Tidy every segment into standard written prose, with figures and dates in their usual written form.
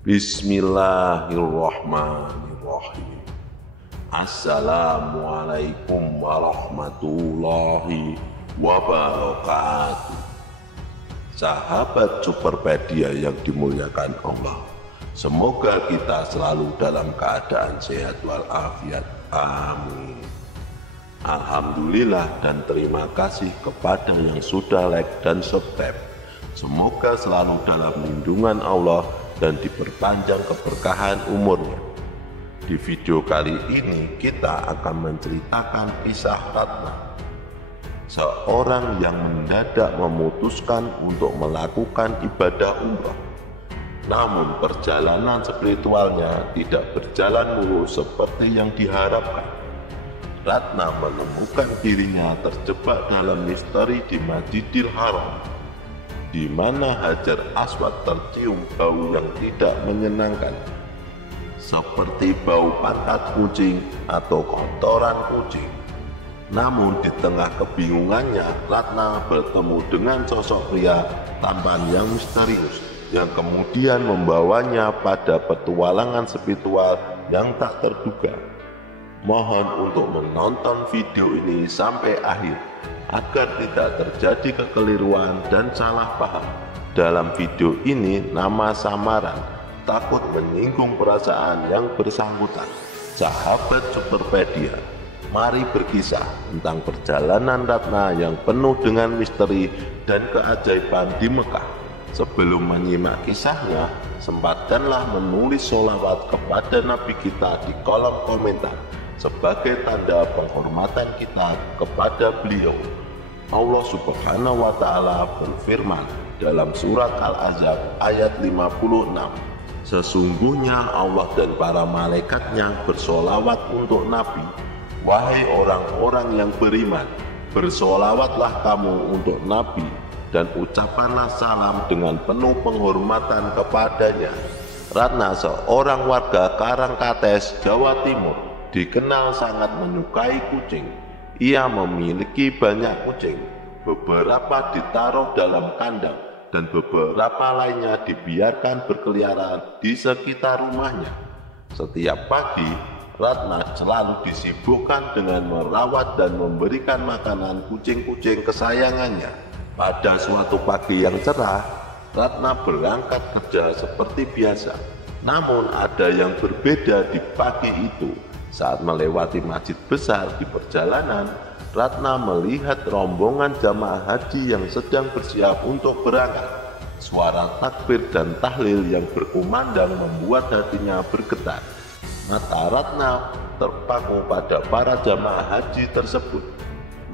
Bismillahirrahmanirrahim. Assalamualaikum warahmatullahi wabarakatuh. Sahabat Superpedia yang dimuliakan Allah, semoga kita selalu dalam keadaan sehat walafiat. Amin. Alhamdulillah dan terima kasih kepada yang sudah like dan subscribe. Semoga selalu dalam lindungan Allah dan diperpanjang keberkahan umurnya. Di video kali ini kita akan menceritakan kisah Ratna, seorang yang mendadak memutuskan untuk melakukan ibadah umrah. Namun perjalanan spiritualnya tidak berjalan mulus seperti yang diharapkan. Ratna menemukan dirinya terjebak dalam misteri di Masjidil Haram, di mana Hajar Aswad tercium bau yang tidak menyenangkan, seperti bau pantat kucing atau kotoran kucing. Namun di tengah kebingungannya, Ratna bertemu dengan sosok pria tampan yang misterius, yang kemudian membawanya pada petualangan spiritual yang tak terduga. Mohon untuk menonton video ini sampai akhir, agar tidak terjadi kekeliruan dan salah paham. Dalam video ini nama samaran takut menyinggung perasaan yang bersangkutan. Sahabat Superpedia, mari berkisah tentang perjalanan Ratna yang penuh dengan misteri dan keajaiban di Mekah. Sebelum menyimak kisahnya, sempatkanlah menulis sholawat kepada Nabi kita di kolom komentar sebagai tanda penghormatan kita kepada beliau. Allah Subhanahu wa Ta'ala berfirman dalam surat Al-Ahzab ayat 56, sesungguhnya Allah dan para malaikatnya bersolawat untuk Nabi. Wahai orang-orang yang beriman, bersolawatlah kamu untuk Nabi dan ucapkanlah salam dengan penuh penghormatan kepadanya. Ratna, seorang warga Karangkates, Jawa Timur, dikenal sangat menyukai kucing. Ia memiliki banyak kucing, beberapa ditaruh dalam kandang dan beberapa lainnya dibiarkan berkeliaran di sekitar rumahnya. Setiap pagi, Ratna selalu disibukkan dengan merawat dan memberikan makanan kucing-kucing kesayangannya. Pada suatu pagi yang cerah, Ratna berangkat kerja seperti biasa. Namun ada yang berbeda di pagi itu. Saat melewati masjid besar di perjalanan, Ratna melihat rombongan jamaah haji yang sedang bersiap untuk berangkat. Suara takbir dan tahlil yang berkumandang membuat hatinya bergetar. Mata Ratna terpaku pada para jamaah haji tersebut,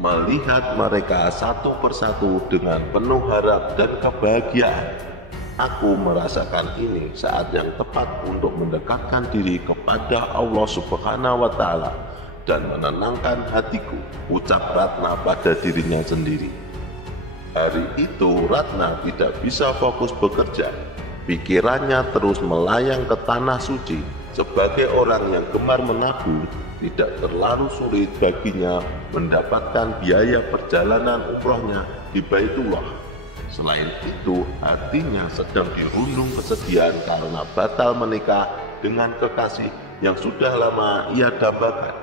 melihat mereka satu persatu dengan penuh harap dan kebahagiaan. Aku merasakan ini saat yang tepat untuk mendekatkan diri kepada Allah Subhanahu wa Ta'ala dan menenangkan hatiku, ucap Ratna pada dirinya sendiri. Hari itu Ratna tidak bisa fokus bekerja. Pikirannya terus melayang ke tanah suci. Sebagai orang yang gemar menabung, tidak terlalu sulit baginya mendapatkan biaya perjalanan umrohnya di Baitullah. Selain itu, hatinya sedang dirundung kesedihan karena batal menikah dengan kekasih yang sudah lama ia dambakan.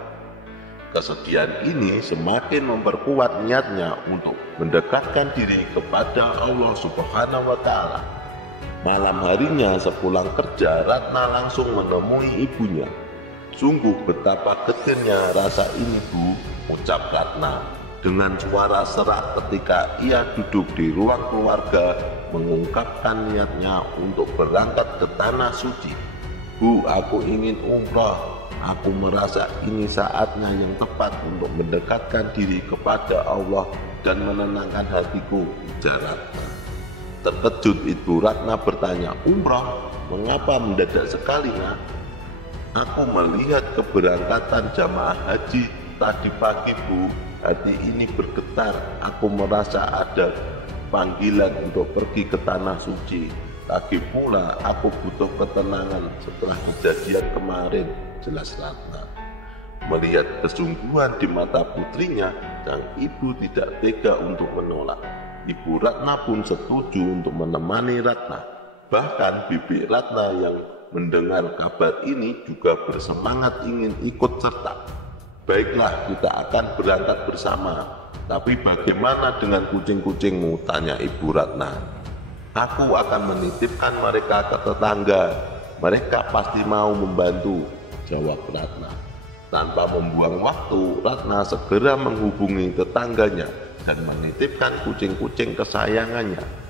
Kesedihan ini semakin memperkuat niatnya untuk mendekatkan diri kepada Allah Subhanahu wa Ta'ala. Malam harinya sepulang kerja, Ratna langsung menemui ibunya. Sungguh betapa getirnya rasa ini, Bu, ucap Ratna dengan suara serak ketika ia duduk di ruang keluarga mengungkapkan niatnya untuk berangkat ke tanah suci. Bu, aku ingin umrah. Aku merasa ini saatnya yang tepat untuk mendekatkan diri kepada Allah dan menenangkan hatiku, ujar Ratna. Terkejut Ibu Ratna bertanya, umrah? Mengapa mendadak sekali, Nak? Aku melihat keberangkatan jamaah haji tadi pagi, Bu. Hati ini bergetar. Aku merasa ada panggilan untuk pergi ke tanah suci. Lagi pula aku butuh ketenangan setelah kejadian kemarin, jelas Ratna. Melihat kesungguhan di mata putrinya, sang ibu tidak tega untuk menolak. Ibu Ratna pun setuju untuk menemani Ratna. Bahkan bibi Ratna yang mendengar kabar ini juga bersemangat ingin ikut serta. Baiklah, kita akan berangkat bersama. Tapi bagaimana dengan kucing-kucingmu? Tanya Ibu Ratna. Aku akan menitipkan mereka ke tetangga. Mereka pasti mau membantu, jawab Ratna. Tanpa membuang waktu, Ratna segera menghubungi tetangganya dan menitipkan kucing-kucing kesayangannya.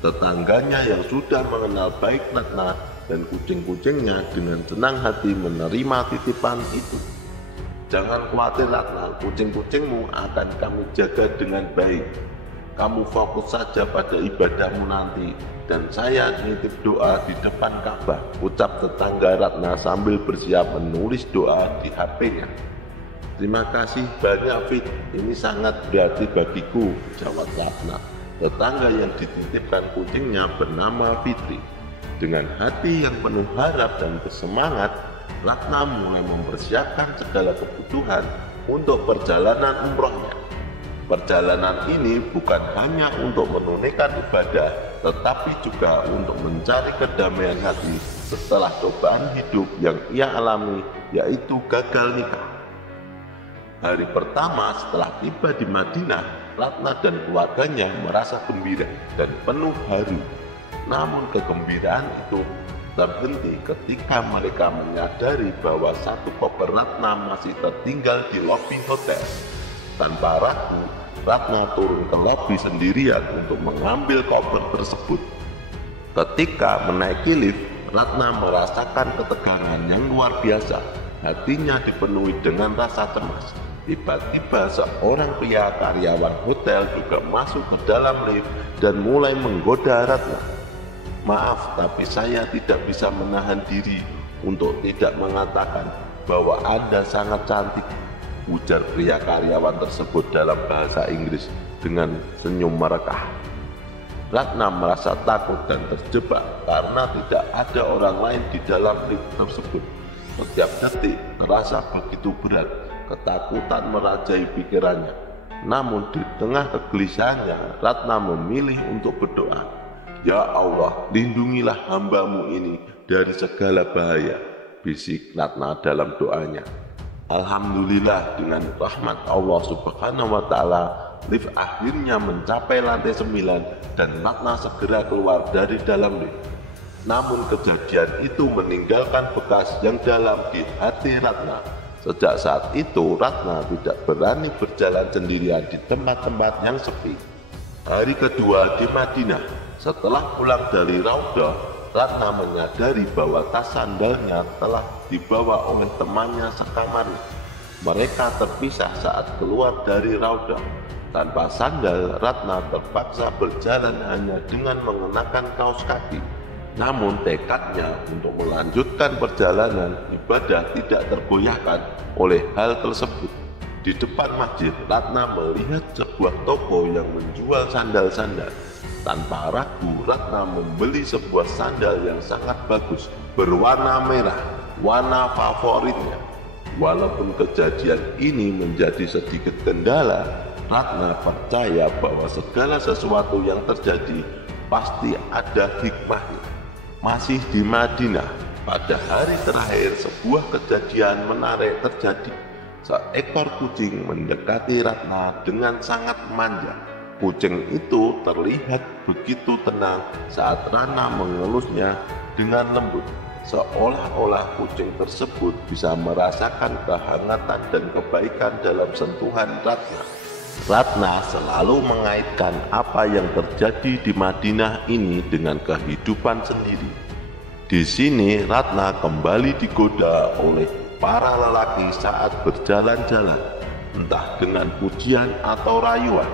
Tetangganya yang sudah mengenal baik Ratna dan kucing-kucingnya dengan senang hati menerima titipan itu. Jangan khawatir Ratna, kucing-kucingmu akan kami jaga dengan baik. Kamu fokus saja pada ibadahmu nanti, dan saya nitip doa di depan Ka'bah, ucap tetangga Ratna sambil bersiap menulis doa di HP-nya. Terima kasih banyak Fit, ini sangat berarti bagiku, jawab Ratna. Tetangga yang dititipkan kucingnya bernama Fitri. Dengan hati yang penuh harap dan bersemangat, Ratna mulai mempersiapkan segala kebutuhan untuk perjalanan umrohnya. Perjalanan ini bukan hanya untuk menunaikan ibadah, tetapi juga untuk mencari kedamaian hati setelah cobaan hidup yang ia alami, yaitu gagal nikah. Hari pertama setelah tiba di Madinah, Ratna dan keluarganya merasa gembira dan penuh haru. Namun kegembiraan itu terhenti ketika mereka menyadari bahwa satu koper Ratna masih tertinggal di lobi hotel. Tanpa ragu, Ratna turun ke lobi sendirian untuk mengambil koper tersebut. Ketika menaiki lift, Ratna merasakan ketegangan yang luar biasa. Hatinya dipenuhi dengan rasa cemas. Tiba-tiba seorang pria karyawan hotel juga masuk ke dalam lift dan mulai menggoda Ratna. Maaf, tapi saya tidak bisa menahan diri untuk tidak mengatakan bahwa Anda sangat cantik, ujar pria karyawan tersebut dalam bahasa Inggris dengan senyum merekah. Ratna merasa takut dan terjebak karena tidak ada orang lain di dalam lift tersebut. Setiap detik terasa begitu berat, ketakutan merajai pikirannya. Namun di tengah kegelisahannya, Ratna memilih untuk berdoa. Ya Allah, lindungilah hamba-Mu ini dari segala bahaya, bisik Ratna dalam doanya. Alhamdulillah, dengan rahmat Allah Subhanahu wa Ta'ala, lift akhirnya mencapai lantai 9 dan Ratna segera keluar dari dalam lift. Namun kejadian itu meninggalkan bekas yang dalam di hati Ratna. Sejak saat itu Ratna tidak berani berjalan sendirian di tempat-tempat yang sepi. Hari kedua di Madinah, setelah pulang dari Raudah, Ratna menyadari bahwa tas sandalnya telah dibawa oleh temannya sekamarnya. Mereka terpisah saat keluar dari Raudah. Tanpa sandal, Ratna terpaksa berjalan hanya dengan mengenakan kaos kaki. Namun tekadnya untuk melanjutkan perjalanan ibadah tidak tergoyahkan oleh hal tersebut. Di depan masjid, Ratna melihat sebuah toko yang menjual sandal-sandal. Tanpa ragu, Ratna membeli sebuah sandal yang sangat bagus, berwarna merah, warna favoritnya. Walaupun kejadian ini menjadi sedikit kendala, Ratna percaya bahwa segala sesuatu yang terjadi pasti ada hikmahnya. Masih di Madinah, pada hari terakhir sebuah kejadian menarik terjadi. Seekor kucing mendekati Ratna dengan sangat manja. Kucing itu terlihat begitu tenang saat Ratna mengelusnya dengan lembut, seolah-olah kucing tersebut bisa merasakan kehangatan dan kebaikan dalam sentuhan Ratna. Ratna selalu mengaitkan apa yang terjadi di Madinah ini dengan kehidupan sendiri. Di sini Ratna kembali digoda oleh para lelaki saat berjalan-jalan, entah dengan pujian atau rayuan.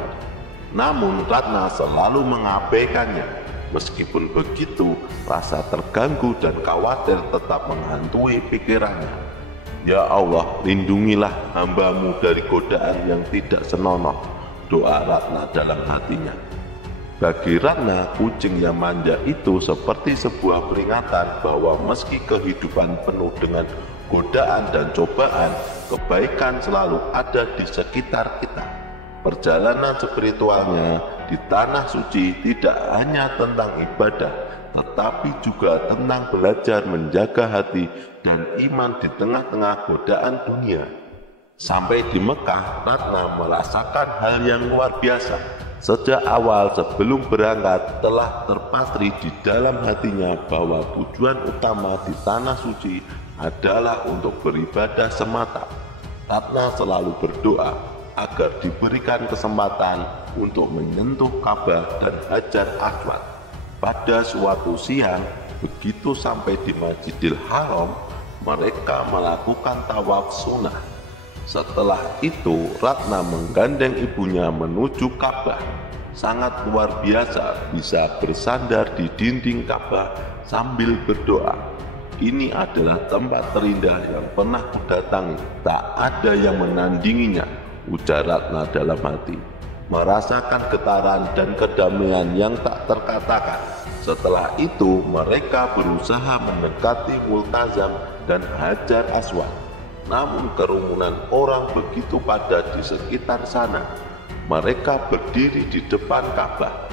Namun Ratna selalu mengabaikannya. Meskipun begitu, rasa terganggu dan khawatir tetap menghantui pikirannya. Ya Allah, lindungilah hamba-Mu dari godaan yang tidak senonoh, doa Ratna dalam hatinya. Bagi Ratna, kucing yang manja itu seperti sebuah peringatan bahwa meski kehidupan penuh dengan godaan dan cobaan, kebaikan selalu ada di sekitar kita. Perjalanan spiritualnya di tanah suci tidak hanya tentang ibadah, tetapi juga tentang belajar menjaga hati dan iman di tengah-tengah godaan dunia. Sampai di Mekah, Ratna merasakan hal yang luar biasa. Sejak awal sebelum berangkat telah terpatri di dalam hatinya bahwa tujuan utama di tanah suci adalah untuk beribadah semata. Ratna selalu berdoa agar diberikan kesempatan untuk menyentuh Ka'bah dan Hajar Aswad. Pada suatu siang, begitu sampai di Masjidil Haram, mereka melakukan tawaf sunnah. Setelah itu, Ratna menggandeng ibunya menuju Ka'bah. Sangat luar biasa bisa bersandar di dinding Ka'bah sambil berdoa. Ini adalah tempat terindah yang pernah kudatangi. Tak ada yang menandinginya, ujar Ratna dalam hati. Merasakan getaran dan kedamaian yang tak terkatakan. Setelah itu, mereka berusaha mendekati Multazam dan Hajar Aswad. Namun kerumunan orang begitu padat di sekitar sana. Mereka berdiri di depan Ka'bah,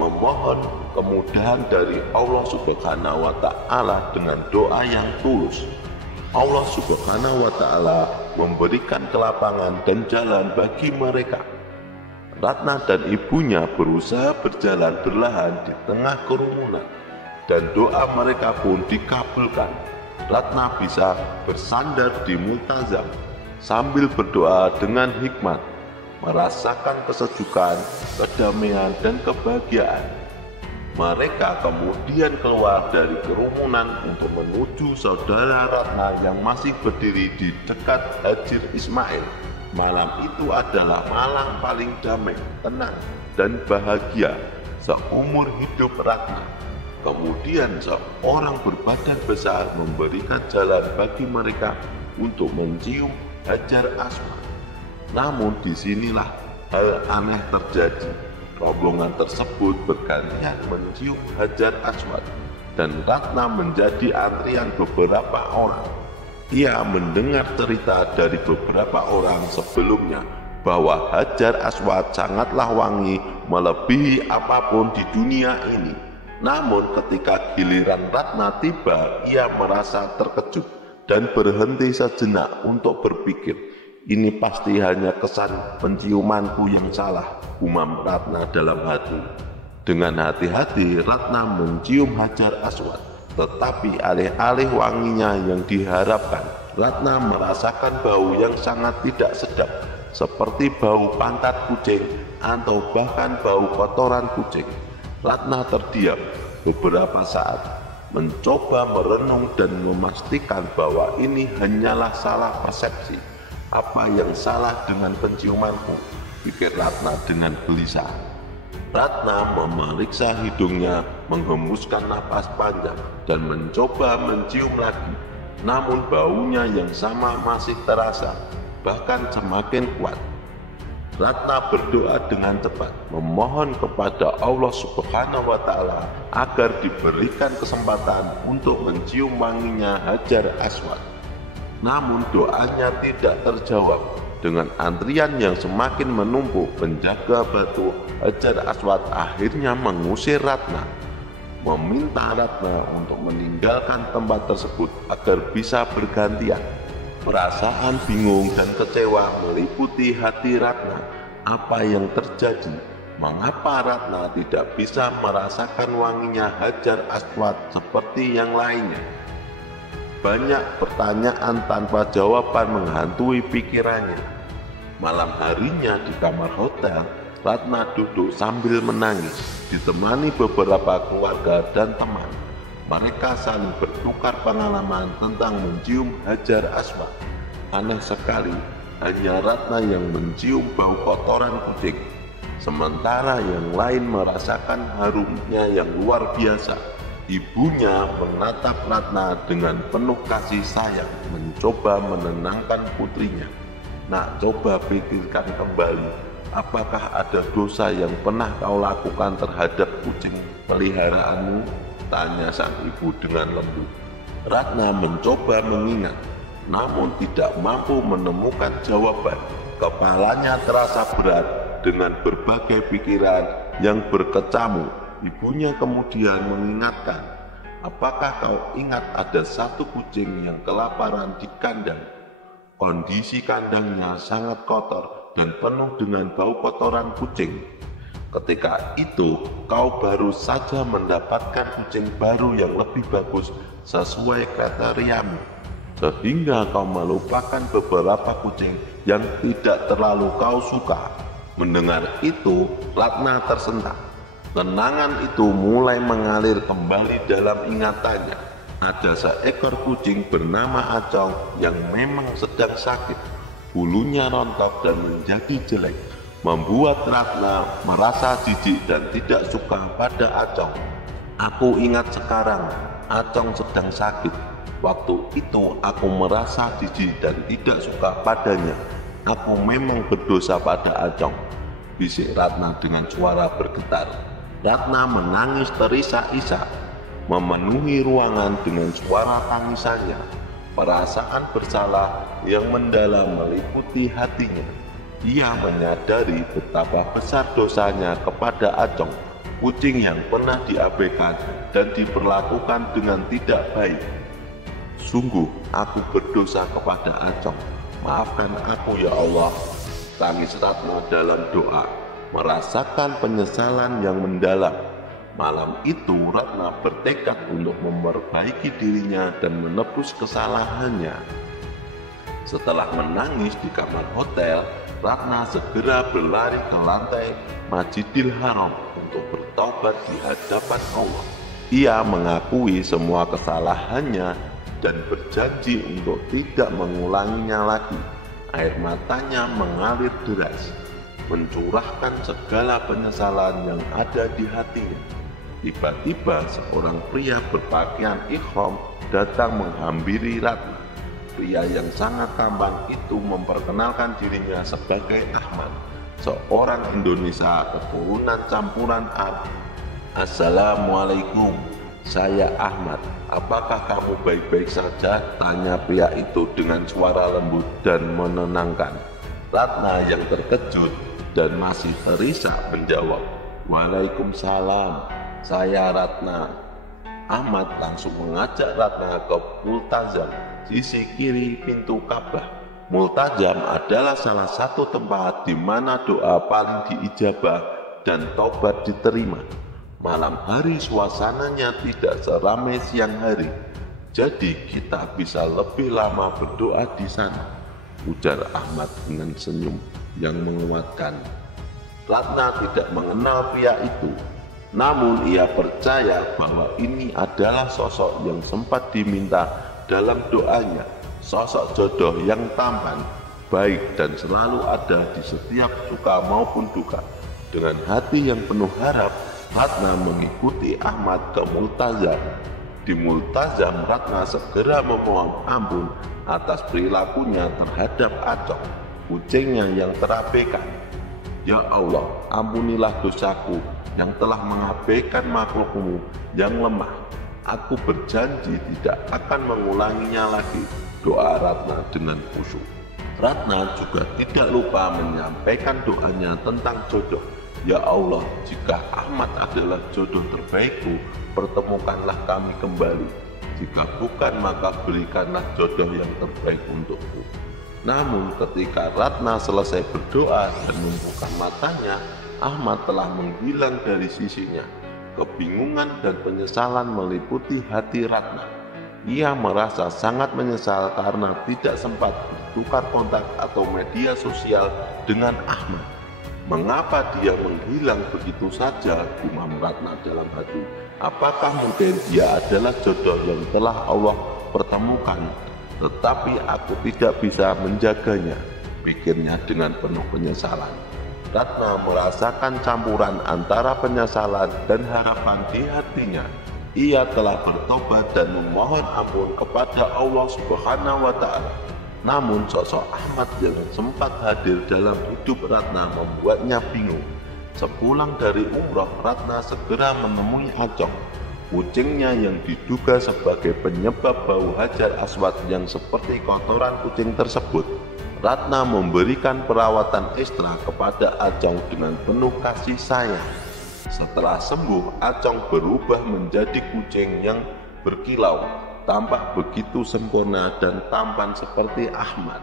memohon kemudahan dari Allah Subhanahu wa Ta'ala dengan doa yang tulus. Allah Subhanahu wa Ta'ala memberikan kelapangan dan jalan bagi mereka. Ratna dan ibunya berusaha berjalan perlahan di tengah kerumunan, dan doa mereka pun dikabulkan. Ratna bisa bersandar di Multazam sambil berdoa dengan hikmat, merasakan kesejukan, kedamaian, dan kebahagiaan. Mereka kemudian keluar dari kerumunan untuk menuju saudara Ratna yang masih berdiri di dekat Hajir Ismail. Malam itu adalah malam paling damai, tenang, dan bahagia seumur hidup Ratna. Kemudian seorang berbadan besar memberikan jalan bagi mereka untuk mencium Hajar Aswad. Namun disinilah hal aneh terjadi. Rombongan tersebut bergantian mencium Hajar Aswad, dan Ratna menjadi antrian beberapa orang. Ia mendengar cerita dari beberapa orang sebelumnya bahwa Hajar Aswad sangatlah wangi melebihi apapun di dunia ini. Namun ketika giliran Ratna tiba, ia merasa terkejut dan berhenti sejenak untuk berpikir. Ini pasti hanya kesan penciumanku yang salah, gumam Ratna dalam hati. Dengan hati-hati Ratna mencium Hajar Aswad. Tetapi alih-alih wanginya yang diharapkan, Ratna merasakan bau yang sangat tidak sedap, seperti bau pantat kucing atau bahkan bau kotoran kucing. Ratna terdiam beberapa saat, mencoba merenung dan memastikan bahwa ini hanyalah salah persepsi. Apa yang salah dengan penciumanku? Pikir Ratna dengan gelisah. Ratna memeriksa hidungnya, menghembuskan napas panjang, dan mencoba mencium lagi. Namun baunya yang sama masih terasa, bahkan semakin kuat. Ratna berdoa dengan cepat, memohon kepada Allah Subhanahu wa Ta'ala agar diberikan kesempatan untuk mencium wanginya Hajar Aswad. Namun doanya tidak terjawab. Dengan antrian yang semakin menumpuk, penjaga batu Hajar Aswad akhirnya mengusir Ratna, meminta Ratna untuk meninggalkan tempat tersebut agar bisa bergantian. Perasaan bingung dan kecewa meliputi hati Ratna. Apa yang terjadi? Mengapa Ratna tidak bisa merasakan wanginya Hajar Aswad seperti yang lainnya? Banyak pertanyaan tanpa jawaban menghantui pikirannya. Malam harinya di kamar hotel, Ratna duduk sambil menangis, ditemani beberapa keluarga dan teman. Mereka saling bertukar pengalaman tentang mencium Hajar Aswad. Aneh sekali, hanya Ratna yang mencium bau kotoran kucing, sementara yang lain merasakan harumnya yang luar biasa. Ibunya menatap Ratna dengan penuh kasih sayang, mencoba menenangkan putrinya. Nak, coba pikirkan kembali, apakah ada dosa yang pernah kau lakukan terhadap kucing peliharaanmu? Tanya sang ibu dengan lembut. Ratna mencoba mengingat, namun tidak mampu menemukan jawaban. Kepalanya terasa berat dengan berbagai pikiran yang berkecamuk. ibunya kemudian mengingatkan, apakah kau ingat ada satu kucing yang kelaparan di kandang? Kondisi kandangnya sangat kotor dan penuh dengan bau kotoran kucing. Ketika itu kau baru saja mendapatkan kucing baru yang lebih bagus sesuai kriteriamu, sehingga kau melupakan beberapa kucing yang tidak terlalu kau suka. Mendengar itu, Ratna tersentak. Kenangan itu mulai mengalir kembali dalam ingatannya. Ada seekor kucing bernama Acong yang memang sedang sakit. Bulunya rontok dan menjadi jelek, membuat Ratna merasa jijik dan tidak suka pada Acong. Aku ingat sekarang, Acong sedang sakit. Waktu itu aku merasa jijik dan tidak suka padanya. Aku memang berdosa pada Acong, bisik Ratna dengan suara bergetar. Ratna menangis terisak-isak, memenuhi ruangan dengan suara tangisannya. Perasaan bersalah yang mendalam meliputi hatinya. Ia menyadari betapa besar dosanya kepada Acong, kucing yang pernah diabaikan dan diperlakukan dengan tidak baik. Sungguh aku berdosa kepada Acong. Maafkan aku ya Allah, tangis Ratna dalam doa, merasakan penyesalan yang mendalam. Malam itu Ratna bertekad untuk memperbaiki dirinya dan menebus kesalahannya. Setelah menangis di kamar hotel, Ratna segera berlari ke lantai Masjidil Haram untuk bertobat di hadapan Allah. Ia mengakui semua kesalahannya dan berjanji untuk tidak mengulanginya lagi. Air matanya mengalir deras, mencurahkan segala penyesalan yang ada di hatinya. Tiba-tiba seorang pria berpakaian ikhram datang menghampiri Ratna. Pria yang sangat tampan itu memperkenalkan dirinya sebagai Ahmad, seorang Indonesia keturunan campuran Arab. Assalamualaikum, saya Ahmad. Apakah kamu baik-baik saja? Tanya pria itu dengan suara lembut dan menenangkan. Ratna yang terkejut dan masih terisak menjawab, Waalaikumsalam, saya Ratna. Ahmad langsung mengajak Ratna ke Multazam, sisi kiri pintu Ka'bah. Multazam adalah salah satu tempat di mana doa paling diijabah dan tobat diterima. Malam hari suasananya tidak seramai siang hari, jadi kita bisa lebih lama berdoa di sana, ujar Ahmad dengan senyum yang menguatkan. Ratna tidak mengenal pria itu, namun ia percaya bahwa ini adalah sosok yang sempat diminta dalam doanya, sosok jodoh yang tampan, baik dan selalu ada di setiap suka maupun duka. Dengan hati yang penuh harap, Ratna mengikuti Ahmad ke Multazam. Di Multazam, Ratna segera memohon ampun atas perilakunya terhadap Acong, kucingnya yang terabaikan. Ya Allah, ampunilah dosaku yang telah mengabaikan makhlukmu yang lemah. Aku berjanji tidak akan mengulanginya lagi, doa Ratna dengan khusyuk. Ratna juga tidak lupa menyampaikan doanya tentang jodoh. Ya Allah, jika Ahmad adalah jodoh terbaikku, pertemukanlah kami kembali. Jika bukan, maka berikanlah jodoh yang terbaik untukku. Namun ketika Ratna selesai berdoa dan membuka matanya, Ahmad telah menghilang dari sisinya. Kebingungan dan penyesalan meliputi hati Ratna. Ia merasa sangat menyesal karena tidak sempat bertukar kontak atau media sosial dengan Ahmad. Mengapa dia menghilang begitu saja? Gumam Ratna dalam hati. Apakah mungkin dia adalah jodoh yang telah Allah pertemukan, tetapi aku tidak bisa menjaganya, pikirnya dengan penuh penyesalan. Ratna merasakan campuran antara penyesalan dan harapan di hatinya. Ia telah bertobat dan memohon ampun kepada Allah Subhanahu wa Ta'ala. Namun sosok Ahmad yang sempat hadir dalam hidup Ratna membuatnya bingung. Sepulang dari umroh, Ratna segera menemui Acong, kucingnya yang diduga sebagai penyebab bau Hajar Aswad yang seperti kotoran kucing tersebut. Ratna memberikan perawatan ekstra kepada Acong dengan penuh kasih sayang. Setelah sembuh, Acong berubah menjadi kucing yang berkilau, tampak begitu sempurna dan tampan seperti Ahmad.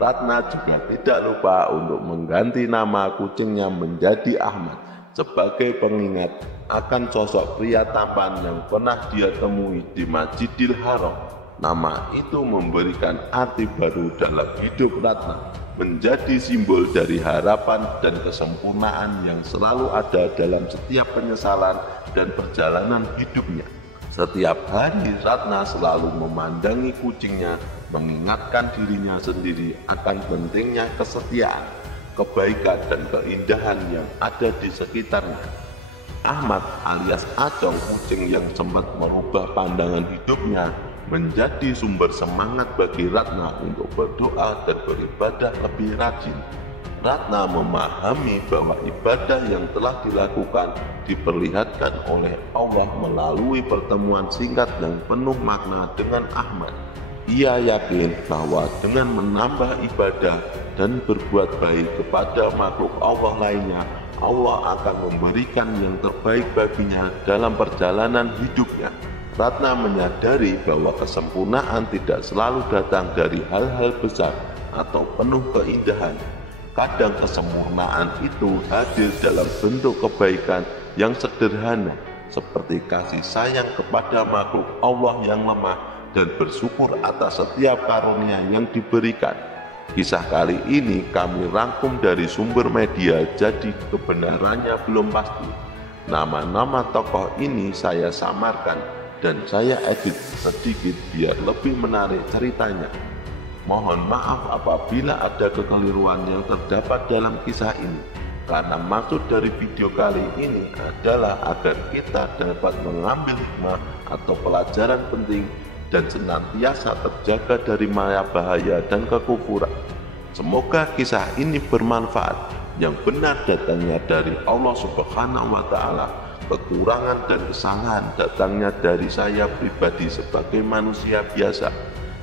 Ratna juga tidak lupa untuk mengganti nama kucingnya menjadi Ahmad sebagai pengingat akan sosok pria tampan yang pernah dia temui di Masjidil Haram. Nama itu memberikan arti baru dalam hidup Ratna, menjadi simbol dari harapan dan kesempurnaan yang selalu ada dalam setiap penyesalan dan perjalanan hidupnya. Setiap hari Ratna selalu memandangi kucingnya, mengingatkan dirinya sendiri akan pentingnya kesetiaan, kebaikan dan keindahan yang ada di sekitarnya. Ahmad alias Acong, kucing yang sempat merubah pandangan hidupnya, menjadi sumber semangat bagi Ratna untuk berdoa dan beribadah lebih rajin. Ratna memahami bahwa ibadah yang telah dilakukan diperlihatkan oleh Allah melalui pertemuan singkat dan penuh makna dengan Ahmad. Ia yakin bahwa dengan menambah ibadah dan berbuat baik kepada makhluk Allah lainnya, Allah akan memberikan yang terbaik baginya dalam perjalanan hidupnya. Ratna menyadari bahwa kesempurnaan tidak selalu datang dari hal-hal besar atau penuh keindahan. Kadang kesempurnaan itu hadir dalam bentuk kebaikan yang sederhana, seperti kasih sayang kepada makhluk Allah yang lemah dan bersyukur atas setiap karunia yang diberikan. Kisah kali ini kami rangkum dari sumber media, jadi kebenarannya belum pasti. Nama-nama tokoh ini saya samarkan dan saya edit sedikit biar lebih menarik ceritanya. Mohon maaf apabila ada kekeliruan yang terdapat dalam kisah ini, karena maksud dari video kali ini adalah agar kita dapat mengambil hikmah atau pelajaran penting dan senantiasa terjaga dari maya bahaya dan kekufuran. Semoga kisah ini bermanfaat. Yang benar datangnya dari Allah Subhanahu wa Ta'ala, kekurangan dan kesalahan datangnya dari saya pribadi sebagai manusia biasa.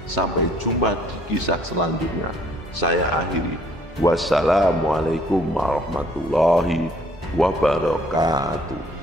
Sampai jumpa di kisah selanjutnya. Saya akhiri. Wassalamualaikum warahmatullahi wabarakatuh.